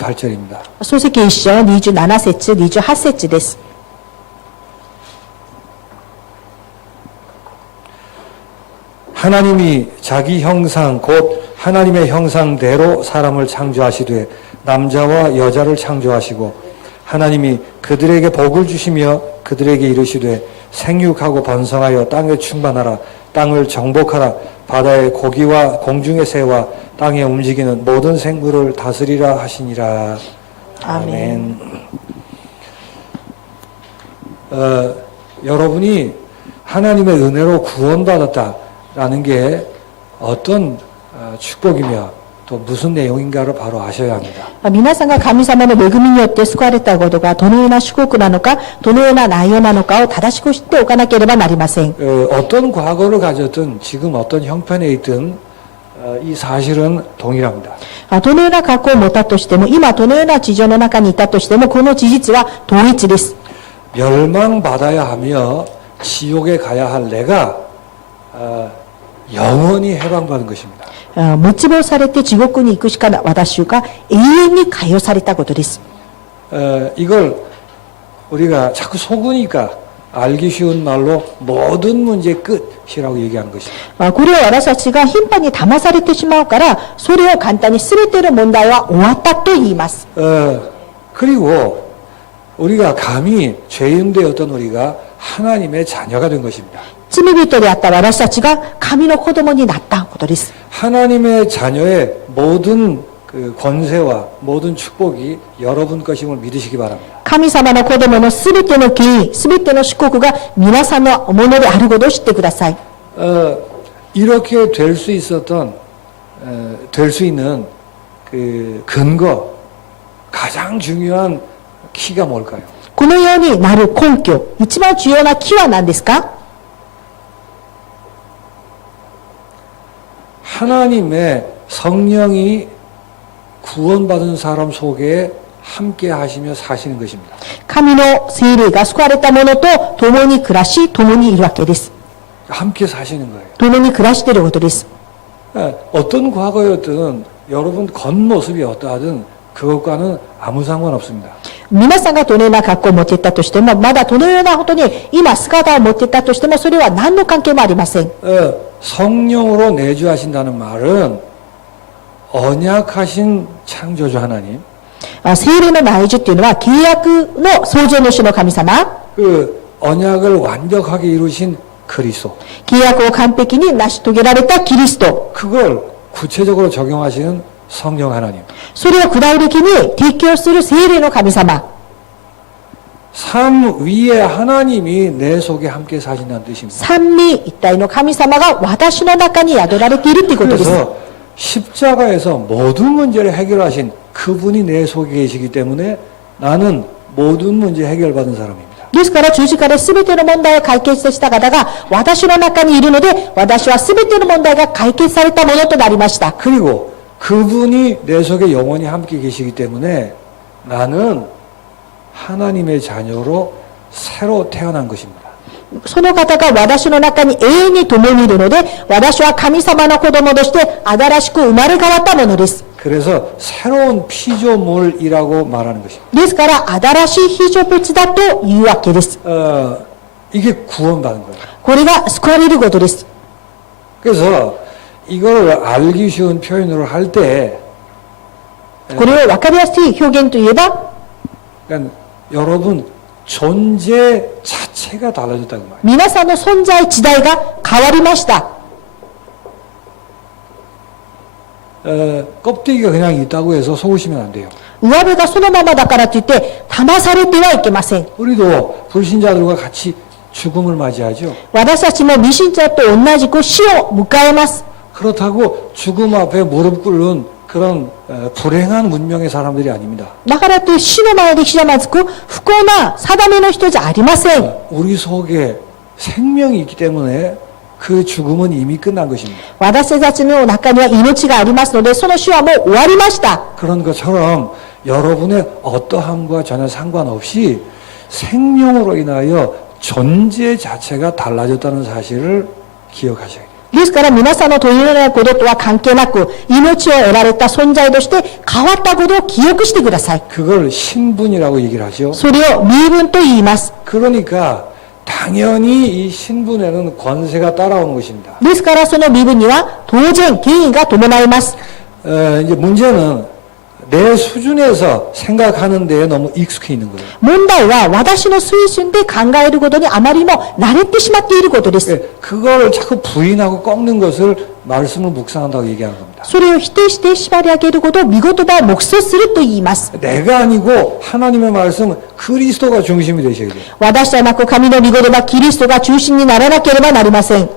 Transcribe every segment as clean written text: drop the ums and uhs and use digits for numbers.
28절입니다. 漱石1章27節、28節です。 하나님이 자기 형상 곧 하나님의 형상대로 사람을 창조하시되 남자와 여자를 창조하시고 하나님이 그들에게 복을 주시며 그들에게 이르시되 생육하고 번성하여 땅에 충만하라 땅을 정복하라 바다의 고기와 공중의 새와 땅에 움직이는 모든 생물을 다스리라 하시니라. 아멘. 여러분이 하나님의 은혜로 구원받았다라는 게 어떤 축복이며 또 무슨 내용인가를 바로 아셔야 합니다. 皆さんが神様の恵みによって救われたことがどのような祝福なのか、どのような内容なのかを正しく知っておかなければなりません。 어떤 과거를 가졌든 지금 어떤 형편에 있든 이 사실은 동일합니다. どのような過去を持ったとしても、今どのような地上の中にいたとしても、この事実は同一です。 멸망받아야 하며 지옥에 가야 할 내가 영원히 해방받은 것입니다. 滅亡されて地獄に行くしか私が永遠に解放されたことです。 이걸 우리가 자꾸 속으니까 알기 쉬운 말로 모든 문제의 끝이라고 얘기하는 것입니다. これは私たちが頻繁に騙されてしまうから、それを簡単に全ての問題は終わったと言います。 그리고 우리가 감히 죄인 되었던 우리가 하나님의 자녀가 된 것입니다. 罪人であった私たちが神の子供になったことです。 하나님의 자녀의 모든 그 권세와 모든 축복이 여러분 것임을 믿으시기 바랍니다. 神様の子供のすべての権威、すべての祝福が皆さんのものであることを知ってください。 이렇게 될 수 있었던 될 수 있는 그 근거 가장 중요한 키가 뭘까요? このようになる根拠、一番重要な木は何ですか？ 하나님의 성령이 구원받은 사람 속에 함께 하시며 사시는 것입니다. 神の聖霊が救われた者と共に暮らし、共にいるわけです。 함께 사시는 거예요. 共に暮らしていることです。 어떤 과거였든 여러분 겉모습이 어떠하든 그것과는 아무 상관없습니다. 皆さんがどのような格好を持っていったとしても、まだどのようなことに今姿を持っていったとしても、それは何の関係もありません。 성령으로 내주하신다는 말은 언약하신 창조주 하나님, 聖霊の内受っていうのは契約の創造主の神様、 그 언약을 완벽하게 이루신 그리스도, 契約を完璧に成し遂げられたキリスト、 그걸 구체적으로 적용하시는 성령 하나님. それを具体的に提供する聖霊の神様。 삼 위에 하나님이 내 속에 함께 사신다는 뜻입니다. 三位一体の神様が私の中に宿られているということです。 그래서 십자가에서 모든 문제를 해결하신 그분이 내 속에 계시기 때문에 나는 모든 문제 해결받은 사람입니다. ですから十字架で全ての問題を解決した方が私の中にいるので、私は全ての問題が解決されたものとなりました。 그리고 그분이 내 속에 영원히 함께 계시기 때문에 나는 하나님의 자녀로 새로 태어난 것입니다. その方が私の中に永遠に共にいるので、私は神様の子供として新しく生まれ変わったものです。 그래서 새로운 피조물이라고 말하는 것입니다. ですから新しい被造物だというわけです。 이게 구원받은 거예요. これが救われることです。 그래서 이걸 알기 쉬운 표현으로 할 때 これを分かりやすい表現といえば、 그러니까 여러분 존재 자체가 달라졌다는 말이에요. 皆さんの存在時代が変わりました。 껍데기가 그냥 있다고 해서 속으시면 안 돼요. 上辺がそのままだからといって騙されてはいけません。 우리도 불신자들과 같이 죽음을 맞이하죠. 私たちも未信者と同じく死を迎えます。 그렇다고 죽음 앞에 무릎 꿇는 그런 불행한 문명의 사람들이 아닙니다. だからといって死の前でひざまずく不幸な定めの人じゃありません。 우리 속에 생명이 있기 때문에 그 죽음은 이미 끝난 것입니다. 私たちの中には命がありますので、その死はもう終わりました。 그런 것처럼 여러분의 어떠함과 전혀 상관없이 생명으로 인하여 존재 자체가 달라졌다는 사실을 기억하셔야 돼요. ですから皆さんの取り入れないこととは関係なく、命を得られた存在として変わったことを記憶してください。 그걸 신분이라고 얘기를 하죠. それを身分と言います。 그러니까 당연히 이 신분에는 권세가 따라오는 것입니다. ですからその身分には当然権威が伴います。 이제 문제는 내 수준에서 생각하는 데에 너무 익숙해 있는 거예요. 問題は私の水準で考えることにあまりにも慣れてしまっていることです。 그걸 자꾸 부인하고 꺾는 것을 말씀을 묵상한다고 얘기하는 겁니다. それを否定して縛り上げることを見言葉を黙想すると言います。 내가 아니고 하나님의 말씀은 그리스도가 중심이 되셔야 돼요. 私ではなく神の見言葉キリストが中心にならなければなりません。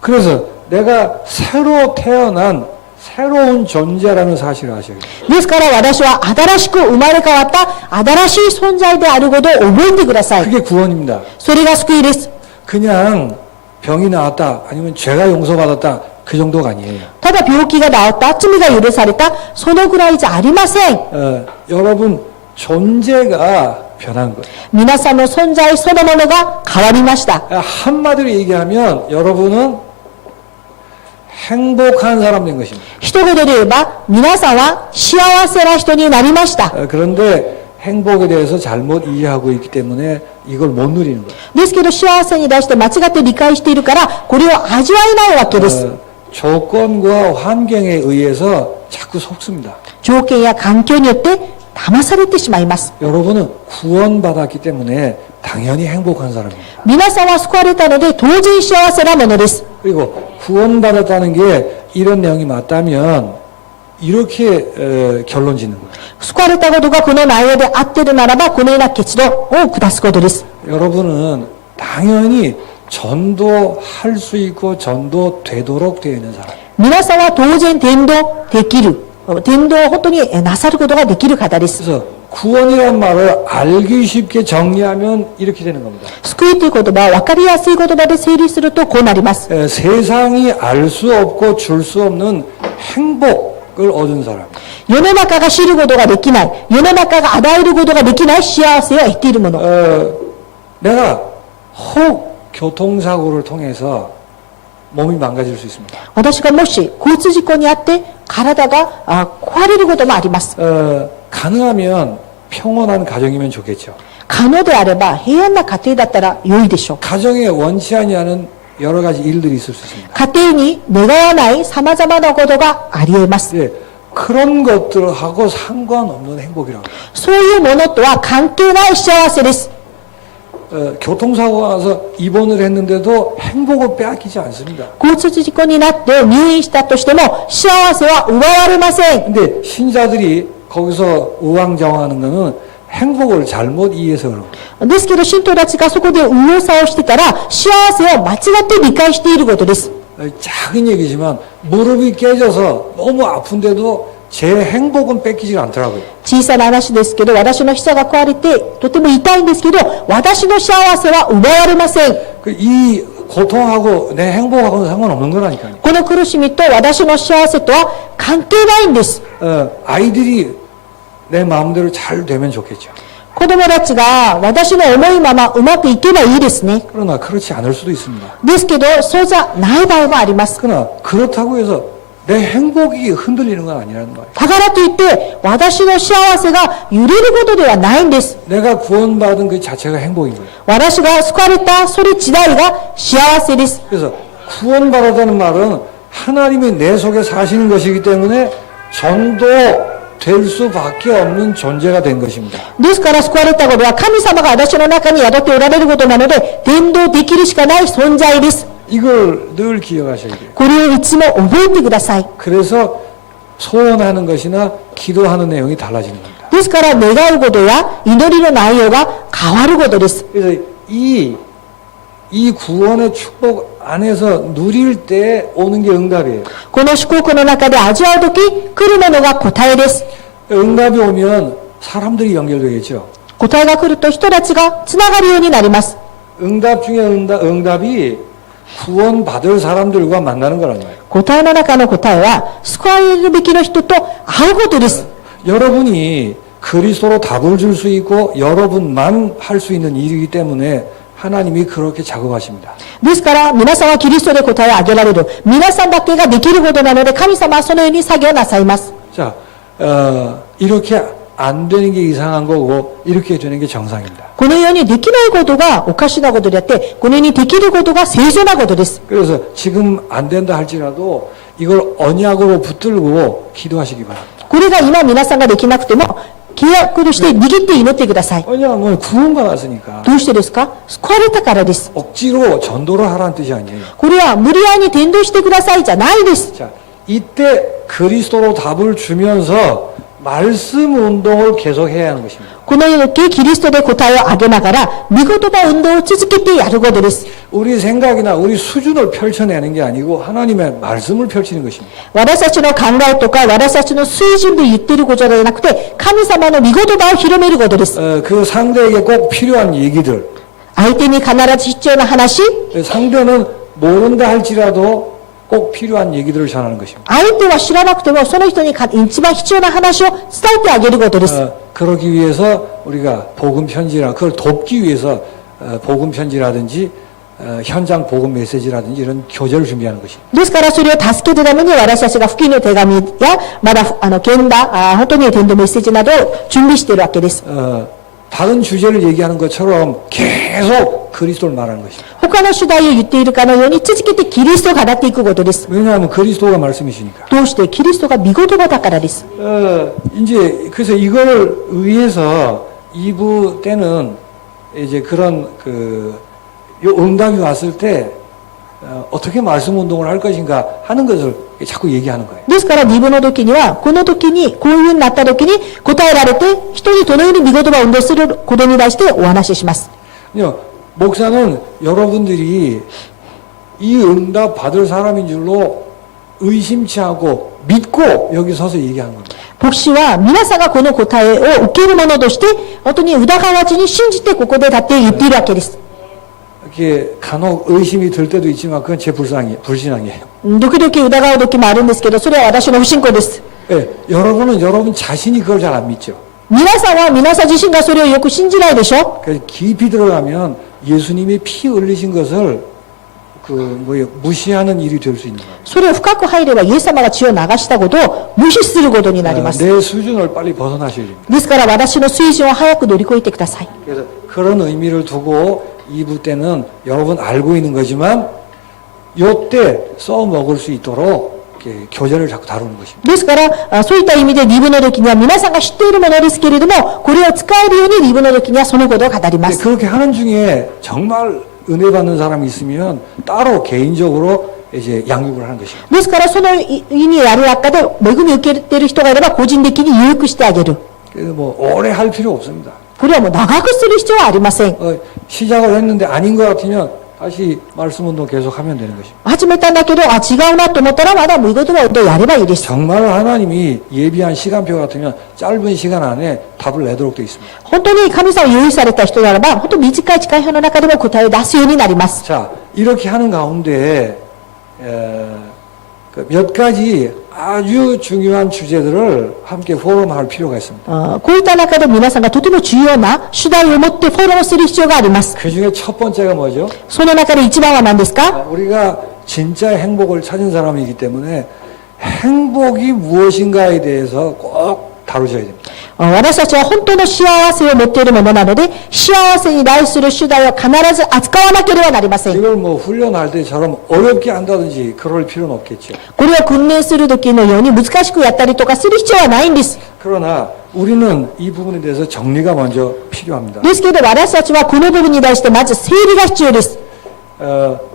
그래서 내가 새로 태어난 새로운 존재라는 사실을 아셔야 돼요. ですから私は新しく生まれ変わった新しい存在であることを覚えてください。 그게 구원입니다. それが救いです。 그냥 병이 나았다 아니면 죄가 용서받았다 그 정도가 아니에요. ただ病気が治った罪が許されたそのぐらいじゃありません。 여러분 존재가 변한 거예요. 皆さんの存在そのものが変わりました。 한마디로 얘기하면 여러분은 행복한 사람 된 것입니다. 一言で言えば皆さんは幸せな人になりました。 그런데 행복에 대해서 잘못 이해하고 있기 때문에 이걸 못 누리는 거예요. ですけど幸せに対して間違って理解しているからこれを味わえないわけです。 조건과 환경에 의해서 자꾸 속습니다. 条件や環境によって騙されてしまいます。 여러분은 구원받았기 때문에 당연히 행복한 사람입니다. 皆さんは救われたので当然幸せなものです。 그리고 구원받았다는 게 이런 내용이 맞다면 이렇게 결론 짓는 거예요. 救われたことがこの内容で合っているならばこのような結論を下すことです。 여러분은 당연히 전도할 수 있고 전도되도록 되어 있는 사람. 皆さんは当然伝道できる。伝道を本当になさることができる方です。 그래서 구원이란 말을 알기 쉽게 정리하면 이렇게 되는 겁니다. 救いという言葉は分かりやすい言葉で整理するとこうなります。 세상이 알 수 없고 줄 수 없는 행복을 얻은 사람. 世の中が知ることができない、世の中が与えることができない幸せを得ているもの。 내가 혹 교통사고를 통해서 몸이 망가질 수 있습니다. 私がもし交通事故にあって体が壊れることもあります。 가능하면 평온한 가정이면 좋겠죠. 可能であれば平安な家庭だったら良いでしょう。 가정에 원치 아니하는 여러 가지 일들이 있을 수 있습니다. 家庭に願わない様々なことがあり得ます。 예, 그런 것들하고 상관없는 행복이라고. そういうものとは関係ない幸せです。 교통사고가 나서 입원을 했는데도 행복을 빼앗기지 않습니다. 交通事故になって入院したとしても幸せは奪われません。 근데 신자들이 거기서 우왕좌왕하는 거는 행복을 잘못 이해해서 그런 거예요. ですけど信徒たちがそこで右往左往してたら幸せを間違って理解していることです。 작은 얘기지만 무릎이 깨져서 너무 아픈데도 제 행복은 뺏기지 않더라고요. 小さな話ですけど私の膝が壊れてとても痛いんですけど私の幸せは奪われません。 이 고통하고 내 행복하고는 상관없는 거라니까요. この苦しみと私の幸せとは関係ないんです。 아이들이 내 마음대로 잘 되면 좋겠죠. 子供たちが私の思いままうまくいけばいいですね。 그러나 그렇지 않을 수도 있습니다. ですけどそうじゃない場合もあります。 그러나 그렇다고 해서 내 행복이 흔들리는 건 아니라는 거예요. だからといって私の幸せが揺れることではないんです。 내가 구원받은 그 자체가 행복인 거예요. 私が救われたそれ自体が幸せです。 그래서 구원받았다는 말은 하나님이 내 속에 사시는 것이기 때문에 전도될 수밖에 없는 존재가 된 것입니다. ですから救われたことは神様が私の中に宿っておられることなので伝道できるしかない存在です。 이걸 늘 기억하셔야 돼요. これをいつも覚えてください。 그래서 소원하는 것이나 기도하는 내용이 달라지는 겁니다. ですから願うことや祈りの内容が変わることです。 그래서 이 구원의 축복 안에서 누릴 때 오는 게 응답이에요. この祝福の中で味わうとき来るものが答えです。 응답이 오면 사람들이 연결되겠죠. 答えが来ると人たちがつながるようになります。 응답 중에 응답이 구원받을 사람들과 만나는 거란 말이에요. 答えの中の答えは救われるべきの人と会うことです。 여러분이 그리스도로 답을 줄 수 있고 여러분만 할 수 있는 일이기 때문에 하나님이 그렇게 작업하십니다. ですから、皆さんはキリストで答えをあげられる。皆さんだけができることなので、神様はそのように作業なさいます。 자, 이렇게 안 되는 게 이상한 거고 이렇게 되는 게 정상입니다. このようにできないことがおかしなことであって、このようにできることが正常なことです。 그래서 지금 안 된다 할지라도 이걸 언약으로 붙들고 기도하시기 바랍니다. これが今皆さんができなくても、契約として握って祈ってください。 언약은 구원받았으니까 どうしてですか？救われたからです。 억지로 전도를 하라는 뜻이 아니에요. これは無理やりに伝道してくださいじゃないです。 자, 이때 그리스도로 답을 주면서 말씀 운동을 계속 해야 하는 것입니다. この時キリストで答えをあげながら、御言葉運動を続けてやることです。 우리 생각이나 우리 수준을 펼쳐내는 게 아니고 하나님의 말씀을 펼치는 것입니다. 私たちの考えとか、私たちの水準で言っていることではなくて、神様の御言葉を広めることです。 그 상대에게 꼭 필요한 얘기들, 相手に必ず必要な話、 상대는 모른다 할지라도 꼭 필요한 얘기들을 전하는 것입니다. 相手は知らなくても、その人に一番必要な話を伝えてあげることです。 그러기 위해서 우리가 복음 편지라 그걸 돕기 위해서 복음 편지라든지 현장 복음 메시지라든지 이런 교재를 준비하는 것입니다. ですから、それを助けるために私たちが福音の手紙や、まだ現場、本当に伝道メッセージなどを準備しているわけです。 다른 주제를 얘기하는 것처럼 계속 그리스도를 말하는 것입니다. 他の主題を言っているかのように続けてキリストを語っていくことです。 왜냐하면 그리스도가 말씀이시니까. どうしてキリストが御言葉だからです。 이제 그래서 이걸 위해서 2부 때는 이제 그런 요 응답이 왔을 때 어떻게 말씀 운동을 할 것인가 하는 것을 자꾸 얘기하는 거예요. ですから、2部の時には、この時に、こういうふうになった時に答えられて、人にどのように御言葉を運動することに対してお話しします。 목사는 여러분들이 이 응답 받을 사람인 줄로 의심치 않고 믿고 여기 서서 얘기하는 겁니다. 牧師は皆さんがこの答えを受けるものとして、本当に疑わずに信じてここで立って言っているわけです。 이렇게 간혹 의심이 들 때도 있지만 그건 제 불신앙이에요. 時々疑う時もあるんですけど、それは私の不信仰です。 예, 여러분은 여러분 자신이 그걸 잘 안 믿죠. 皆さんは皆さん自身がそれをよく信じないでしょ。 그래서 깊이 들어가면 예수님이 피 흘리신 것을 무시하는 일이 될 수 있는 거예요. それを深く入れば、イエス様が血を流したことを無視することになります。 내 수준을 빨리 벗어나셔야 됩니다. ですから、私の水準を早く乗り越えてください。 그래서 그런 의미를 두고 2부 때는 여러분 알고 있는 거지만 요때 써먹을 수 있도록 이렇게 교재를 자꾸 다루는 것입니다. ですから、そういった意味で2部の時には皆さんが知っているものですけれども、これを使えるように2部の時にはそのことを語りま 근데 す。 그렇게 하는 중에 정말 은혜 받는 사람이 있으면 따로 개인적으로 이제 양육을 하는 것입니다. ですから、その意にやる中で恵みを受けている人がいれば、個人的に養育してあげる。 그래서 뭐 오래 할 필요 없습니다. これはもう長くする必要はありません。 시작을 했는데 아닌 것 같으면 다시 말씀 운동 계속 하면 되는 것입니다. 始めたんだけど、違うなと思ったら、まだ御言葉をやればいいです。 정말 하나님이 예비한 시간표 같으면 짧은 시간 안에 답을 내도록 되어 있습니다. 本当に神様を用意された人ならば、本当に短い時間の中でも答えを出すようになります。 자, 이렇게 하는 가운데 몇 가지 아주 중요한 주제들을 함께 포럼할 필요가 있습니다. こういった中で皆さんがとても重要な主題を持ってフォローする必要があります。 그 중에 첫 번째가 뭐죠? その中で一番は何ですか？ 우리가 진짜 행복을 찾은 사람이기 때문에 행복이 무엇인가에 대해서 꼭 다루셔야 됩니다. 私たちは本当の幸せを持っているものなので、幸せに対する主題を必ず扱わなければなりません。 이걸 뭐 훈련할 때처럼 어렵게 한다든지 그럴 필요는 없겠죠. これを訓練する時のように難しくやったりとかする必要はないんです。 그러나 우리는 이 부분에 대해서 정리가 먼저 필요합니다. ですけど、私たちはこの部分に対してまず整理が必要です。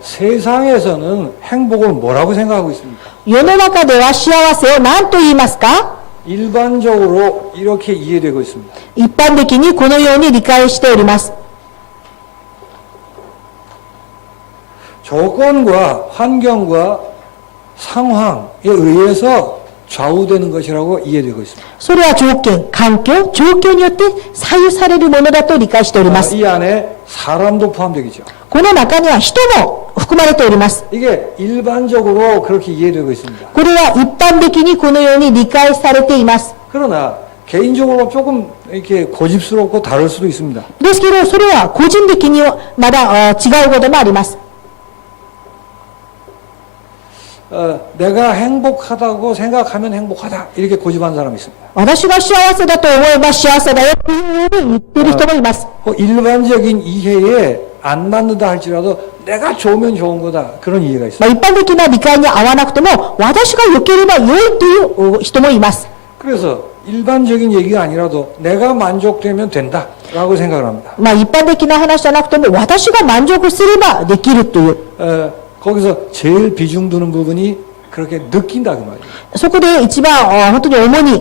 세상에서는 행복을 뭐라고 생각하고 있습니까? 世の中では幸せを何と言いますか？ 일반적으로 이렇게 이해되고 있습니다. 一般的にこのように理解しております。 조건과 환경과 상황에 의해서 좌우되는 것이라고 이해되고 있습니다. それは条件、環境、状況によって左右されるものだと理解しております。 이 안에 사람도 포함되겠죠. この中には人も含まれております。 이게 일반적으로 그렇게 이해되고 있습니다. これは一般的にこのように理解されています。 그러나 개인적으로 조금 이렇게 고집스럽고 다를 수도 있습니다. ですけど、それは個人的にまだ違うこともあります。 내가 행복하다고 생각하면 행복하다 이렇게 고집하는 사람이 있습니다. 私が幸せだと思えば幸せだよというふうに言ってる人もいます。 일반적인 이해에 안 맞는다 할지라도 내가 좋으면 좋은 거다 그런 이해가 있어요. 一般的な理解に合わなくても、私が良ければ良いという人もいます。 그래서 일반적인 얘기가 아니라도 내가 만족되면 된다라고 생각을 합니다. 一般的な話じゃなくても、私が満足すればできるという。 거기서 제일 비중 두는 부분이 그렇게 느낀다 그 말이에요. そこで一番本当に主に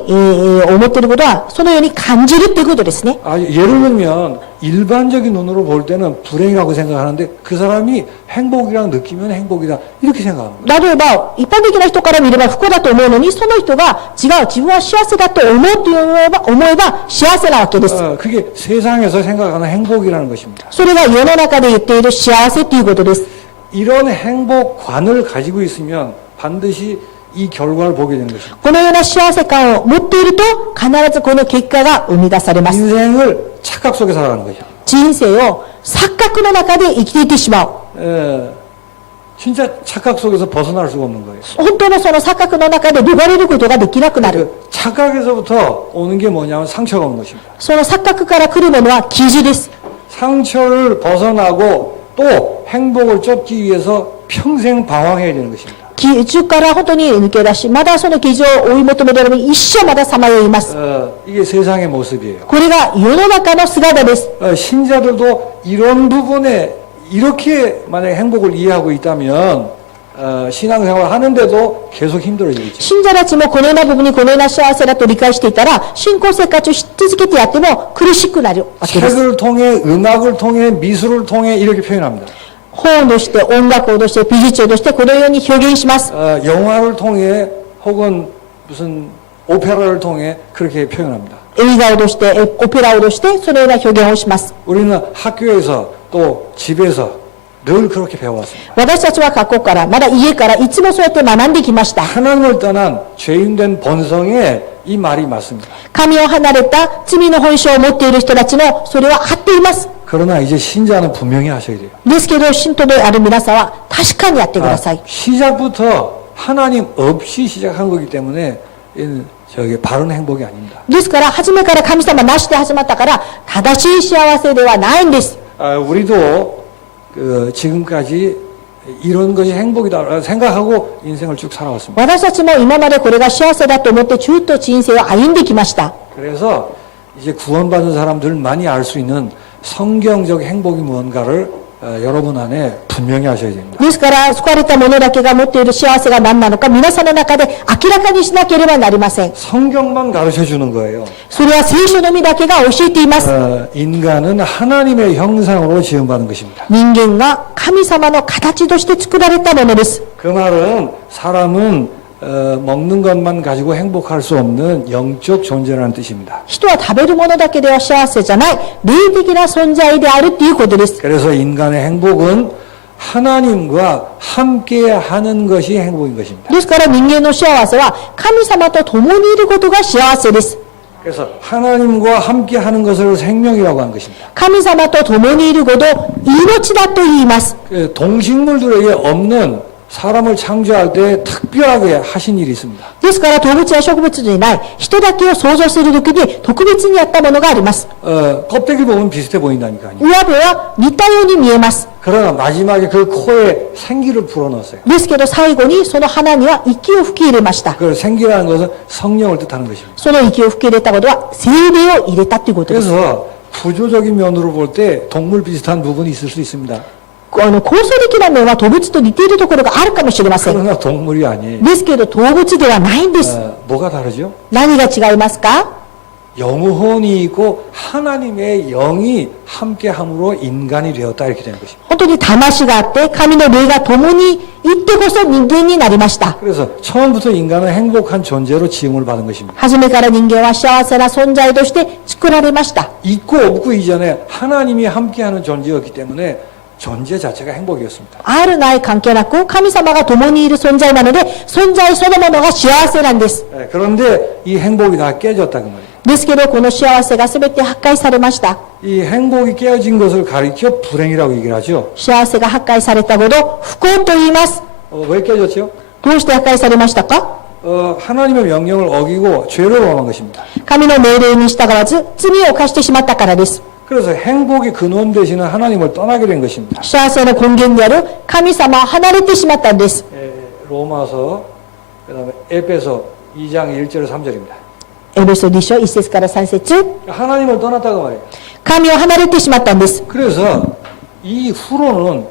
思っていることは、そのように感じるということですね。 예를 들면 일반적인 눈으로 볼 때는 불행이라고 생각하는데 그 사람이 행복이라고 느끼면 행복이다 이렇게 생각합니다. 例えば、一般的な人から見れば不幸だと思うのに、その人が違う、自分は幸せだと思うと思えば幸せなわけです。 그게 세상에서 생각하는 행복이라는 것입니다. それが世の中で言っている幸せということです。 이런 행복관을 가지고 있으면 반드시 이 결과를 보게 되는 것입니다. このような幸せ感を持っていると、必ずこの結果が生み出されます。 인생을 착각 속에 살아가는 거죠. 人生を錯覚の中で生きていってしまう。 진짜 착각 속에서 벗어날 수가 없는 거예요. 本当のその錯覚の中で逃れることができなくなる。 그 착각에서부터 오는 게 뭐냐면 상처가 오는 것입니다. その錯覚から来るものは傷です。 상처를 벗어나고 또 행복을 쫓기 위해서 평생 방황해야 되는 것입니다. 傷から本当に抜け出し、まだその傷を追い求めるために一生まださまよいます。 이게 세상의 모습이에요. これが世の中の姿です。 신자들도 이런 부분에 이렇게 만약에 행복을 이해하고 있다면 신앙생활 하는데도 계속 힘들어지겠죠. 信者たちもこのような部分にこのような幸せだと理解していたら、信仰生活をし続けてやっても苦しくなるわけです。 책을 통해 음악을 통해 미술을 통해 이렇게 표현합니다. 本として音楽をとして美術をとしてこのように表現します。 영화를 통해 혹은 무슨 오페라를 통해 그렇게 표현합니다. 映画をとしてオペラをとしてそのような表現をします。 우리는 학교에서 또 집에서 늘 그렇게 배워왔습니다. 私たちは過去からまだ家からいつもそうやって学んできました。 하나님을 떠난 죄인된 본성에 이 말이 맞습니다. 神を離れた罪の本性を持っている人たちのそれは合っています。 그러나 이제 신자는 분명히 하셔야 돼요. ですけど信徒である皆さんは確かにやってください。 시작부터 하나님 없이 시작한 거기 때문에 저게 바른 행복이 아닙니다. ですから初めから神様なしで始まったから正しい幸せではないんです。 우리도 지금까지 이런 것이 행복이다 생각하고 인생을 쭉 살아왔습니다. 私たちも今までこれが幸せだと思ってずっと人生を歩んできました。 그래서 이제 구원받은 사람들만이 알 수 있는 성경적 행복이 무언가를 여러분 안에 분명히 하셔야 됩니다. ですから救われた者だけが持っている幸せが何なのか皆さんの中で明らかにしなければなりません。 성경만 가르쳐 주는 거예요. それは聖書のみだけが教えています。 인간은 하나님의 형상으로 지음받은 것입니다. 人間が神様の形として作られたものです。 그 말은 사람은 먹는 것만 가지고 행복할 수 없는 영적 존재라는 뜻입니다. 人は食べるものだけでは幸せじゃない霊的な存在であるということです。 그래서 인간의 행복은 하나님과 함께 하는 것이 행복인 것입니다. ですから人間の幸せは神様と共にいることが幸せです。 그래서 하나님과 함께 하는 것을 생명이라고 하는 것입니다. 神様と共にいること命だと言います。 동식물들에게 없는 사람을 창조할 때 특별하게 하신 일이 있습니다. ですから動物や植物でない人だけを創造するときに特別にやったものがあります。 껍데기 보면 비슷해 보인다니까요. 上辺は似たように見えます。 그러나 마지막에 그 코에 생기를 불어넣었어요. ですけど最後にその鼻には息を吹き入れました。 그 생기라는 것은 성령을 뜻하는 것입니다. その息を吹き入れたことは精霊を入れたということです。 그래서 구조적인 면으로 볼 때 동물 비슷한 부분이 있을 수 있습니다. 構想的な面は動物と似ているところがあるかもしれません。 그러나 동물이 아니에요. ですけど動物ではないんです。 뭐가 다르죠? 何が違いますか？ 영혼이 있고 하나님의 영이 함께함으로 인간이 되었다 이렇게 되는 것입니다. 本当に魂があって神の霊が共にいってこそ人間になりました。 그래서 처음부터 인간은 행복한 존재로 지음을 받은 것입니다. 初めから人間は幸せな存在として作られました。 있고 없고 이전에 하나님이 함께하는 존재였기 때문에 존재 자체가 행복이었습니다. あるない関係なく神様が共にいる存在なので存在そのものが幸せなんです。 그런데 이 행복이 다 깨졌다 그 말이에요. ですけど、この幸せが全て破壊されました。 이 행복이 깨어진 것을 가리켜 불행이라고 얘기를 하죠. 幸せが破壊されたこと不幸と言います。 왜 깨졌죠? どうして破壊されましたか？ 하나님의 명령을 어기고 죄를 범한 것입니다. 神の命令に従わず罪を犯してしまったからです。 그래서 행복의 근원 되시는 하나님을 떠나게 된 것입니다. 幸せの根源である神様を離れてしまったんです。 로마서 그다음에 에베소 2장 1절 3절입니다. エベソ2章1節から3節 하나님을 떠났다고 말해요. 神を離れてしまったんです。 그래서 이 후로는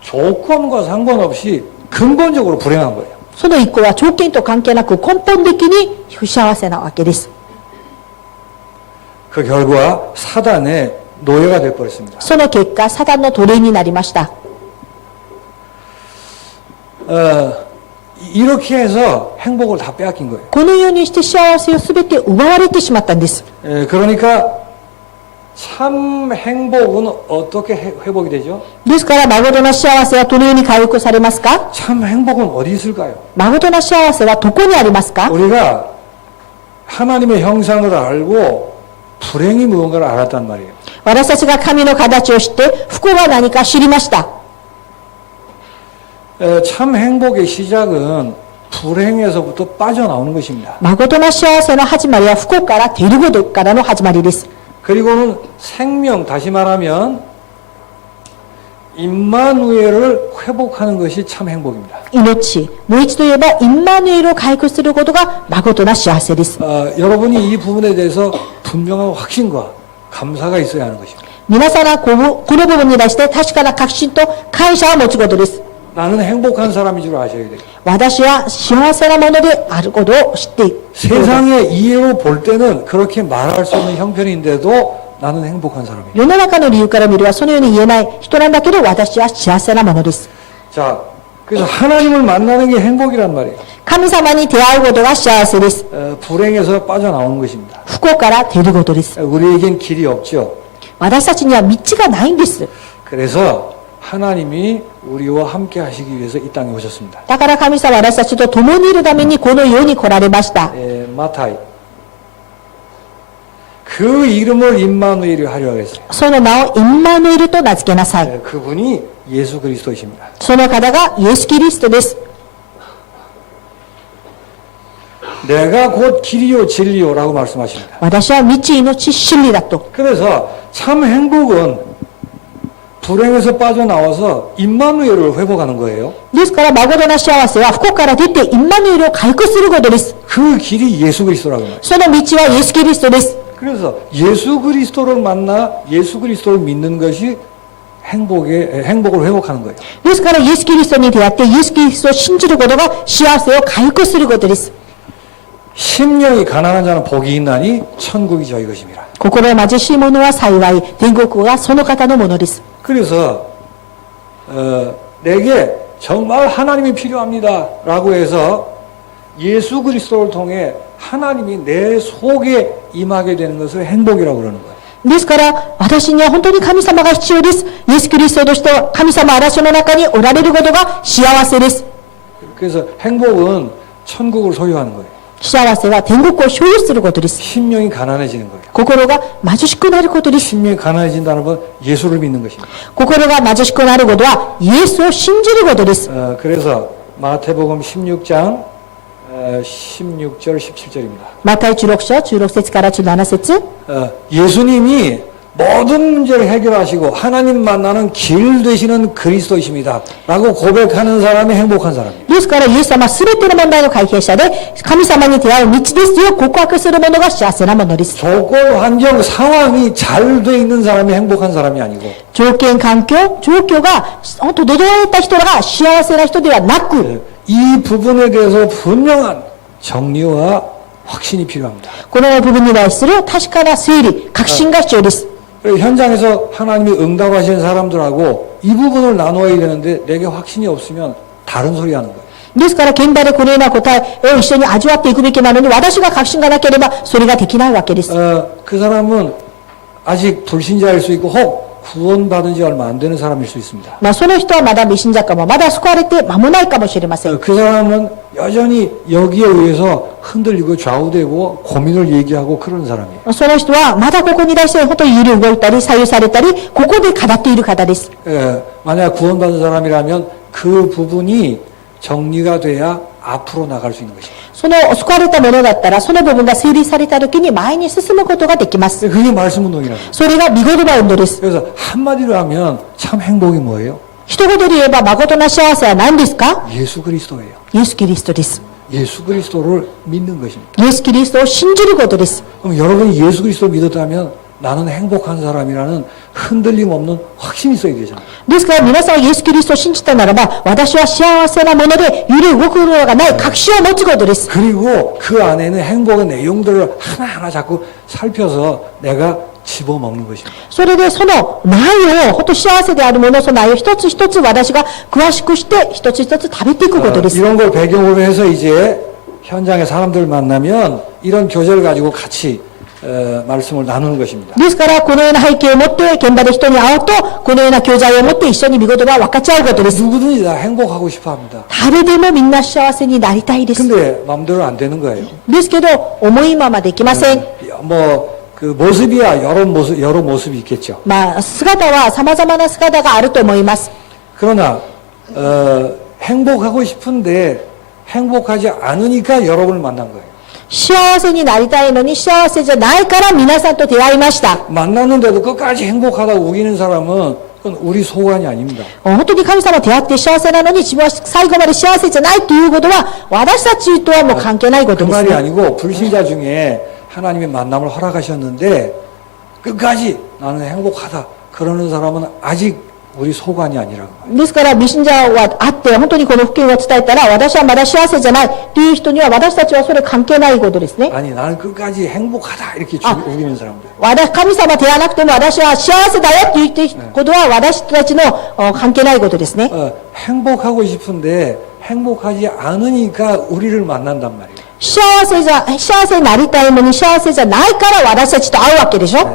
조건과 상관없이 근본적으로 불행한 거예요. その一個は条件と関係なく根本的に不幸せなわけです。 그 결과 사단의 노예가 되어버렸습니다. その結果、サタンの奴隷になりました。 이렇게 해서 행복을 다 빼앗긴 거예요. このようにして幸せをすべて奪われてしまったんです。 그러니까 참 행복은 어떻게 회복이 되죠? ですから、誠の幸せはどのように回復されますか？ 참 행복은 어디 있을까요? 誠の幸せはどこにありますか？ 우리가 하나님의 형상을 알고 불행이 무언가를 알았단 말이에요. 私たちが神の形を知って不幸は何か知りました。 참 행복의 시작은 불행에서부터 빠져나오는 것입니다. 誠の幸せの始まりは不幸から出ることからの始まりです。 그리고는 생명, 다시 말하면 임마누엘을 회복하는 것이 참 행복입니다. 命、もう一度言えばインマヌエルを回復することが誠な幸せです。 여러분이 이 부분에 대해서 분명한 확신과 감사가 있어야 하는 것입니다. 皆さんがこの部分に対して確かな確信と感謝を持つことです。 나는 행복한 사람인 줄 아셔야 돼요. 私は幸せなものであることを知っている。 세상의 이해로 볼 때는 그렇게 말할 수 없는 형편인데도 나는 행복한 사람이에요. 世の中の理由から見ればそのように言えない人なんだけど私は幸せなものです。 자, 그래서 하나님을 만나는 게 행복이란 말이에요. 神様に出会うことが幸せです。 불행에서 빠져나오는 것입니다. 不幸から出ることです。 우리에겐 길이 없죠. 私たちには道がないんです。 그래서 하나님이 우리와 함께 하시기 위해서 이 땅에 오셨습니다. だから神様は私たちと共にいるためにこの世に来られました。 마타이. 그 이름을 임마누엘이 하려 했어요. その名をインマヌエルと名付けなさい。 그분이 예수 그리스도이십니다. その方がイエス・キリストです。 내가 곧 길이요 진리요라고 말씀하십니다. 私は道、命、真理だと。 그래서 참 행복은 불행에서 빠져나와서 임마누엘을 회복하는 거예요. ですから誠な幸せは不幸から出てインマヌエルを回復することです。 그 길이 예수 그리스도라고 말해요. その道はイエス・キリストです。 그래서 예수 그리스도를 만나 예수 그리스도를 믿는 것이 행복을 회복하는 거예요. ですからイエス・キリストに出会ってイエス・キリストを信じることが幸せを回復することです。 심령이 가난한 자는 복이 있나니 천국이 저희 것입니다. 心貧しい者は幸い、天国がその方のものです。 그래서 내게 정말 하나님이 필요합니다라고 해서 예수 그리스도를 통해 하나님이 내 속에 임하게 되는 것을 행복이라고 그러는 거예요. ですから、私には本当に神様が必要です。イエス・キリストとして神様嵐の中におられることが幸せです。 그래서 행복은 천국을 소유하는 거예요. 幸せは天国を所有することです。 심령이 가난해지는 거예요. 心が貧しくなることです。 심령이 가난해진다는 건 예수를 믿는 것입니다. 心が貧しくなることはイエスを信じることです。 그래서 마태복음 16장 16절 17절입니다. マタイ16章16節から17節 예수님이 모든 문제를 해결하시고 하나님 만나는 길 되시는 그리스도이십니다. 라고 고백하는 사람이 행복한 사람이에요. ですからイエス様は全ての問題の解決者で神様に出会う道ですよ告白する者が幸せなものです。 조건, 환경, 상황이 잘 돼 있는 사람이 행복한 사람이 아니고 条件、環境、状況が本当整えた人が幸せな人ではなく 이 부분에 대해서 분명한 정리와 확신이 필요합니다. この部分に対する確かな整理、確信が必要です。 현장에서 하나님이 응답하시는 사람들하고 이 부분을 나눠야 되는데 내게 확신이 없으면 다른 소리 하는 거예요. ですから現場でこのような答えを一緒に味わっていくべきなのに私が確信がなければそれができないわけです。 그 사람은 아직 불신자일 수 있고 혹 구원받은 지 얼마 안 되는 사람일 수 있습니다. まあ、その人はまだ未信者かも、まだ救われて間もないかもしれません。 그 사람은 여전히 여기에 의해서 흔들리고 좌우되고 고민을 얘기하고 그런 사람이에요. その人はまだここにいらっしゃる、本当に揺れ動いたり、左右されたり、ここで語っている方です。 만약 구원받은 사람이라면 그 부분이 정리가 돼야 앞으로 나갈 수 있는 것입니다. その救われたものだったら、その部分が整理された時に前に進むことができます。 그게 말씀 운동이라고. それが見言葉運動です。 그래서 한마디로 하면 참 행복이 뭐예요? 一言で言えば、誠の幸せは何ですか？ 예수 그리스도예요. イエス・キリストです。 예수 그리스도를 믿는 것입니다. イエス・キリストを信じることです。 그럼 여러분이 예수 그리스도를 믿었다면 나는 행복한 사람이라는 흔들림 없는 확신이 있어야 되잖아요. ですから皆さんはイエス・キリストを信じたならば、私は幸せなもので揺れ動くのがない確信を持つことです。 그리고 그 안에는 행복의 내용들을 하나하나 자꾸 살펴서 내가 집어먹는 것입니다. それでその内容を、本当幸せであるもの、その内容を一つ一つ私が詳しくして、一つ一つ食べていくことです。 이런 걸 배경으로 해서 이제 현장에 사람들 만나면 이런 교제를 가지고 같이 말씀을 나누는 것입니다. ですから、このような背景を持って、現場で人に会うと、このような教材を持って一緒に見言葉を分かち合うことです。 누구든지 다 행복하고 싶어 합니다. 誰でもみんな幸せになりたいです。 근데 마음대로 안 되는 거예요. ですけど、思いままできません。 그 모습이야 여러 모습이 있겠죠. まあ、姿は様々な姿があると思います。 그러나 행복하고 싶은데 행복하지 않으니까 여러분을 만난 거예요. 幸せになりたいのに幸せじゃないから皆さんと出会いました。 만났는데도 끝까지 행복하다고 우기는 사람은 그건 우리 소관이 아닙니다. 本当に神様と出会って幸せなのに自分は最後まで幸せじゃないということは私たちとはもう関係ないこ 그 とです 말이 ね。 아니고 불신자 중에 하나님의 만남을 허락하셨는데 끝까지 나는 행복하다 그러는 사람은 아직 우리 소관이 아니라고. ですから未信者はあって本当にこの福音を伝えたら私はまだ幸せじゃないという人には私たちはそれ関係ないことですね。 아니 나는 끝까지 행복하다 이렇게 우기는 사람들. 神様出会わなくても私は幸せだよと言っていることは私たちの関係ないことですね。 행복하고 싶은데 행복하지 않으니까 우리를 만난단 말이에요. 幸せになりたいのに幸せじゃないから私たちと会うわけでしょ。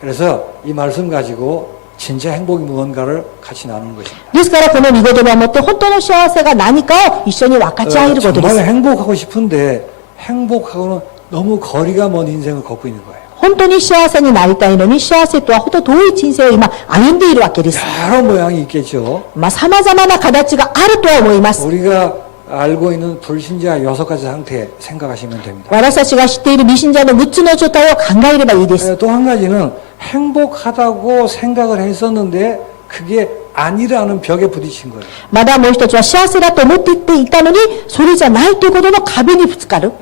그래서 이 말씀 가지고 진짜 행복이 무언가를 같이 나누는 것입니다. ですからこの御言葉を持って本当の幸せが何かを一緒に分かち合えることで 정말 す。 행복하고 싶은데 행복하고는 너무 거리가 먼 인생을 걷고 있는 거예요. 本当に幸せになりたいのに幸せとは本当遠い人生を今歩んでいるわけです。 여러 모양이 있겠죠. 様々な形があるとは思います。 우리가 알고 있는 불신자 6가지 상태 생각하시면 됩니다. 私たちが知っている未信者の6つの状態を考えればいいです。 또 한 가지는 행복하다고 생각을 했었는데 그게 아니라는 벽에 부딪힌 거예요. まだもう一つは幸せだと思っていたのにそれじゃないということの壁にぶつかる。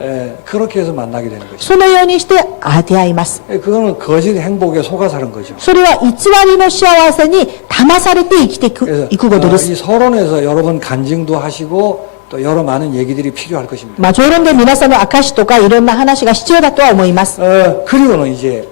그렇게 해서 만나게 되는 거죠. そのようにして出会います。 그거는 거짓 행복에 속아 사는 거죠. それは偽りの幸せに騙されて生きていくことです。 이 서론에서 여러 번 간증도 하시고 또 여러 많은 얘기들이 필요할 것입니다. まあ、上論で皆さんの証とかいろんな話が必要だとは思います。 그리고는 이제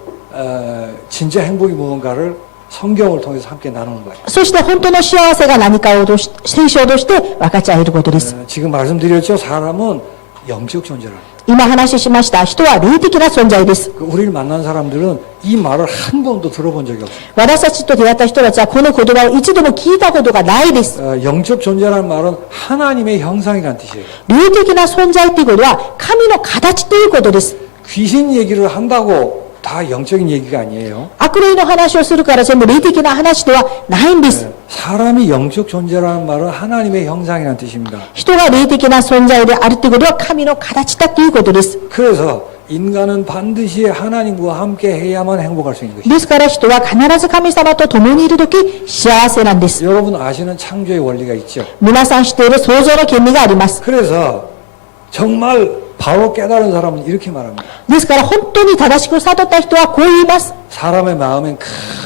진짜 행복이 무언가를 성경을 통해서 함께 나누는 거예요. そして本当の幸せが何かを聖書として分かち合えることです。 지금 말씀드렸죠. 사람은 영적 존재라는 거예요. 今話しました人は霊的な存在です。 우리를 만난 사람들은 이 말을 한 번도 들어본 적이 없어요. 私たちと出会った人たちはこの言葉を一度も聞いたことがないです。 영적 존재라는 말은 하나님의 형상이라는 뜻이에요. 霊的な存在ということは神の形ということです。 귀신 얘기를 한다고 다 영적인 얘기가 아니에요. 悪霊の話をするから全部霊的な話ではないんです。 사람이 영적 존재라는 말은 하나님의 형상이라는 뜻입니다. 人が霊的な存在であるということは神の形だということです。 그래서 인간은 반드시 하나님과 함께 해야만 행복할 수 있는 것입니다. ですから人は必ず神様と共にいるとき幸せなんです。 여러분 아시는 창조의 원리가 있죠. 皆さん知っている創造の権利があります。 그래서 정말 바로 깨달은 사람은 이렇게 말합니다. ですから本当に正しく悟った人はこう言います。 사람의 마음엔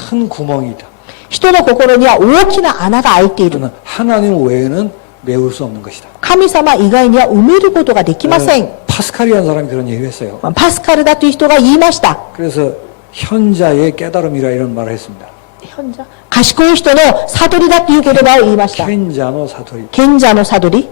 큰 구멍이 있다. 人の心には大きな穴が開いている。 또는 하나님 외에는 메울 수 없는 것이다. 神様以外には埋めることができません。 파스칼이라는 사람이 그런 얘기를 했어요. パスカルだという人が言いました。 그래서 현자의 깨달음이라 이런 말을 했습니다. 賢い人の悟りだという言葉を言いました。 켄자노 사토리. 賢者の悟り。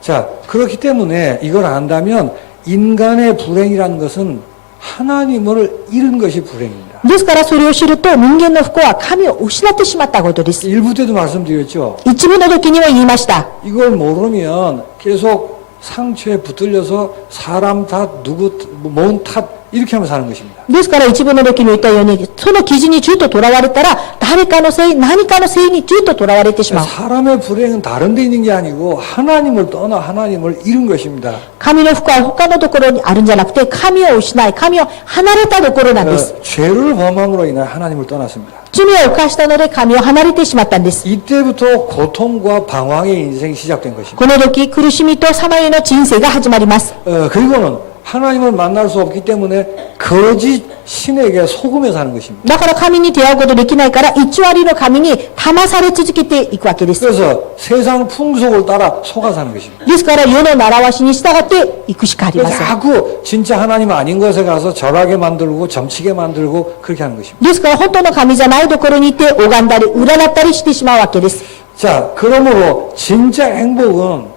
자, 그렇기 때문에 이걸 안다면 인간의 불행이라는 것은 하나님을 잃은 것이 불행입니다. ですからそれを知ると人間の不幸は神を失ってしまったことです。 일부 때도 말씀드렸죠. 一部の時には言いました。 이걸 모르면 계속 상처에 붙들려서 사람 탓, 누구, 뭔 탓, 이렇게 하며 사는 것입니다. ですから一部の時に言ったように、その記事にずっととらわれたら、誰かのせい、何かのせいにずっととらわれてしまう。 사람의 불행은 다른 데 있는 게 아니고 하나님을 떠나 하나님을 잃은 것입니다. 神の不幸は他のところにあるんじゃなくて、神を失い、神を離れたところなんです。 죄를 범함으로 인해 하나님을 떠났습니다. 罪を犯したので神を離れてしまったんです。 이때부터 고통과 방황의 인생이 시작된 것입니다. この時、苦しみとさまよいの人生が始まります。 그리고는 하나님을 만날 수 없기 때문에 거짓 신에게 속음에 사는 것입니다. だから神に出会うことできないから、偽りの神に騙され続けていくわけです。 그래서 세상 풍속을 따라 속아 사는 것입니다. ですから世の習わしに従っていくしかありま 그래서 せん。 자꾸 진짜 하나님 아닌 것에 가서 절하게 만들고 점치게 만들고 그렇게 하는 것입니다. ですから本当の神じゃないところに行って拝んだり占ったりしてしまうわけです。 자, 그러므로 진짜 행복은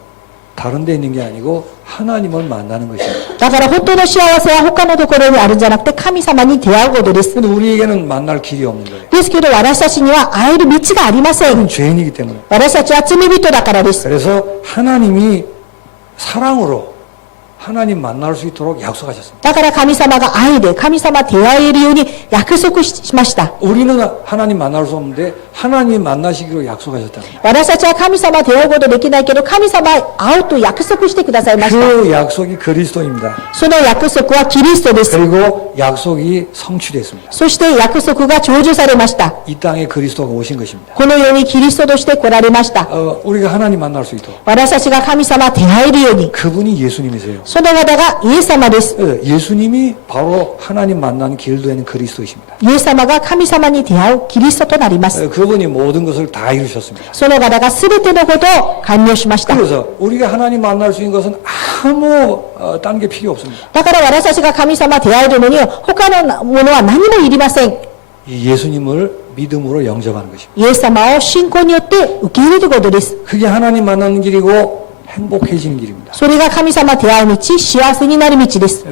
다른 데 있는 게 아니고 하나님을 만나는 것입니다. だから本当の幸せは他のところにあるんじゃなくて神様に出会うことです。 근데 우리에게는 만날 길이 없는 거예요. ですけど私たちには会える道がありません。 우리는 죄인이기 때문에. 私たちは罪人だからです。 그래서 하나님이 사랑으로 하나님 만날 수 있도록 약속하셨습니다. だから神様が愛で神様出会えるように約束しました。 우리는 하나님 만날 수 없는데 하나님 만나시기로 약속하셨다는 거예요. 私たちは神様出会うことできないけど神様へ会うと約束してくださいました。 그 약속이 그리스도입니다. その約束はキリストです。 그리고 약속이 성취됐습니다. そして約束が成就されました。 이 땅에 그리스도가 오신 것입니다. このようにキリストとして来られました。 우리가 하나님 만날 수 있도록 私たちが神様出会えるように。 그분이 예수님이세요. その方がイエス様です。 예수님이 바로 하나님 만나는 길도 되는 그리스도이십니다. イエス様が神様に出会うキリストとなります。 그분이 모든 것을 다 이루셨습니다. その方が全てのことを完了しました。 그래서 우리가 하나님 만날 수 있는 것은 아무 딴 게 필요 없습니다. だから私たちが神様出会えるのに他のものは何もいりません。 이 예수님을 믿음으로 영접하는 것입니다. イエス様を信仰によって受け入れることです。 그게 하나님 만나는 길이고 행복해지는 길입니다. それが神様出会う道、幸せになる道です。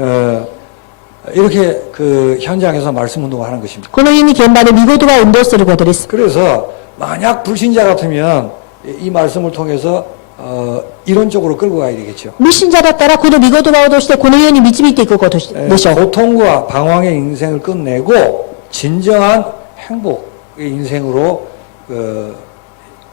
이렇게 그 현장에서 말씀 운동을 하는 것입니다. このように現場で見事が運動することです。 그래서 만약 불신자 같으면 이 말씀을 통해서 이론적으로 끌고 가야 되겠죠. 無信者だったらこの見事を通してこのように導いていくことでしょう。 고통과 방황의 인생을 끝내고 진정한 행복의 인생으로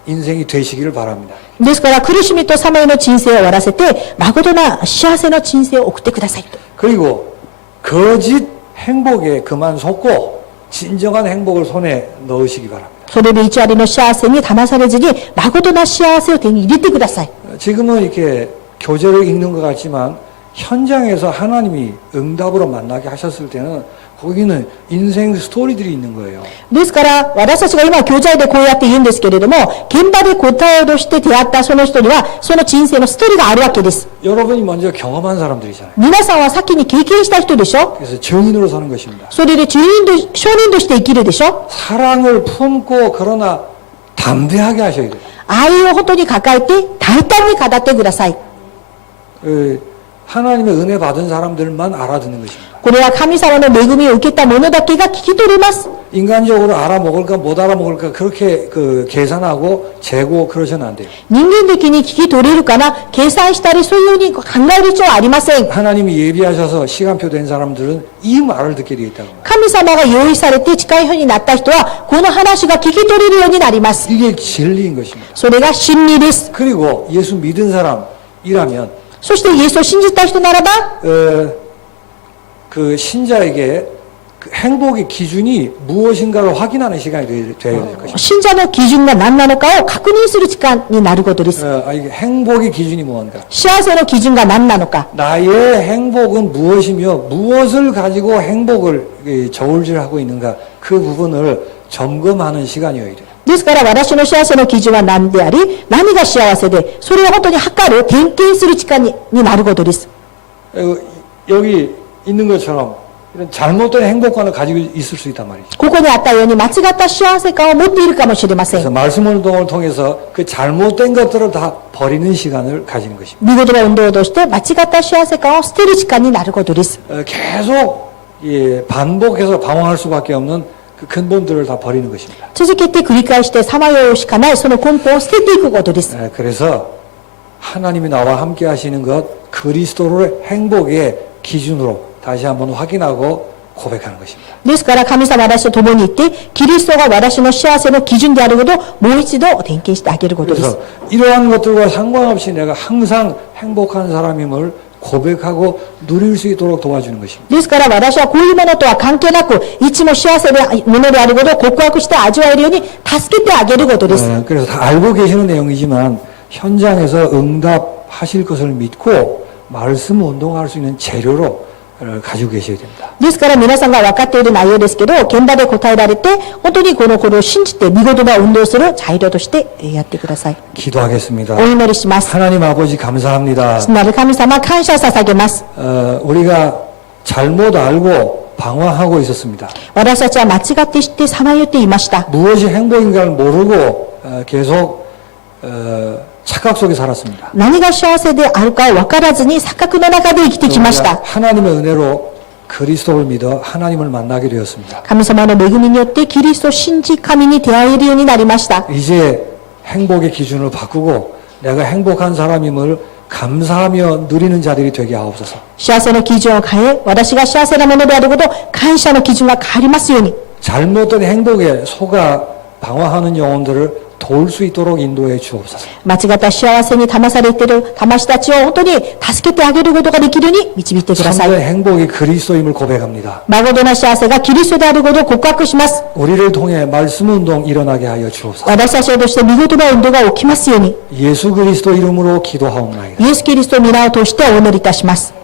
인생이 되시기를 바랍니다. ですから苦しみとさまよいの人生を終わらせて誠な幸せな人生を送ってくださいと。 그리고 거짓 행복에 그만 속고 진정한 행복을 손에 넣으시기 바랍니다. それで偽りの幸せに騙されずに誠な幸せを手に入れてください。 지금은 이렇게 교재를 읽는 것 같지만 현장에서 하나님이 응답으로 만나게 하셨을 때는 거기는 인생 스토리들이 있는 거예요. ですから私たちが今教材でこうやって言うんですけれども、現場で答えとして出会ったその人にはその人生のストーリーがあるわけです。 여러분이 먼저 경험한 사람들이잖아요. 皆さんは先に経験した人でしょ。 그래서 증인으로 사는 것입니다. それで証人として生きるでしょ。 사랑을 품고 그러나 담대하게 하셔야 돼요. 愛を本当に抱えて大胆に語ってください。 하나님의 은혜 받은 사람들만 알아듣는 것입니다. これは神様の恵みを受けた者だけが聞き取れます。 인간적으로 알아먹을까 못 알아먹을까 그렇게 계산하고 재고 그러셔는 안 돼요. 人間的に聞き取れるかな、計算したりそういうように考える必要はありません。 하나님이 예비하셔서 시간표 된 사람들은 이 말을 듣게 되어 있다고. 神様が用意されて近い人になった人はこの話が聞き取れるようになります。 이게 진리인 것입니다. それが真理です。 그리고 예수 믿은 사람이라면 そしてイエスを信じた人ならば、 그 신자에게 그 행복의 기준이 무엇인가를 확인하는 시간이 되어야 될 것입니다. 信者の基準が何なのかを確認する時間になることです。 이게 행복의 기준이 무엇인가? 幸せの基準が何なのか。 나의 행복은 무엇이며 무엇을 가지고 행복을 저울질하고 있는가? 그 부분을 점검하는 시간이어야 돼요. ですから私の幸せの基準は何であり、何が幸せで、それを本当に測る、点検する時間になることです。 여기 있는 것처럼 이런 잘못된 행복관을 가지고 있을 수 있단 말이죠. ここにあったように間違った幸せ感を持っているかもしれませ 그래서 ん。 말씀 운동을 통해서 그 잘못된 것들을 다 버리는 시간을 가지는 것입니다. 見事な運動を通して間違った幸せ感を捨てる時間になることです。 계속 반복해서 방황할 수밖에 없는 그 근본들을 다 버리는 것입니다. 続けて繰り返してさまようしかないその根本を捨てていくことです。 그래서 하나님이 나와 함께 하시는 것 그리스도의 행복의 기준으로 다시 한번 확인하고 고백하는 것입니다. ですから神様は私と共にいて、キリストが私の幸せの基準であることをもう一度点検してあげることです。 그래서 이러한 것들과 상관없이 내가 항상 행복한 사람임을 고백하고 누릴 수 있도록 도와주는 것입니다. ですから私はこういうものとは関係なく、いつも幸せなものであることを告白して味わえるように助けてあげることです。 그래서 다 알고 계시는 내용이지만 현장에서 응답하실 것을 믿고 말씀 운동할 수 있는 재료로 가지고 계셔야 됩니다. ですから皆さんが分かっている内容ですけど、現場で答えられて、本当にこのことを信じて、見事な運動する材料としてやってください。 기도하겠습니다. お祈りします。 하나님 아버지 감사합니다. 父なる神様、感謝を捧げます。 우리가 잘못 알고 방황하고 있었습니다. 私たちは間違って知ってさまよっていました。 무엇이 행복인가를 모르고 계속 착각 속에 살았습니다. 何が幸せであるかを分からずに錯覚の中で生きてきました。 하나님의 은혜로 그리스도를 믿어 하나님을 만나게 되었습니다. 神様の恵みによってキリストを信じ神に出会えるようになりました。 이제 행복의 기준을 바꾸고 내가 행복한 사람임을 감사하며 누리는 자들이 되게 하옵소서. 幸せの基準を変え、私が幸せなものであること、感謝の基準が変わりますように。 잘못된 행복에 속아 방황하는 영혼들을 도울 수 있도록 인도해 주옵소서. 間違った幸せに騙されている魂たちを本当に助けてあげることができるように導いてください。 참된 행복이 그리스도임을 고백합니다. 誠な幸せがキリストであることを告白します。 우리를 통해 말씀 운동 일어나게 하여 주옵소서. 私たちを通して見事な運動が起きますように、 예수 그리스도 이름으로 기도하옵나이다. イエス・キリストの皆を通してお祈りいたします。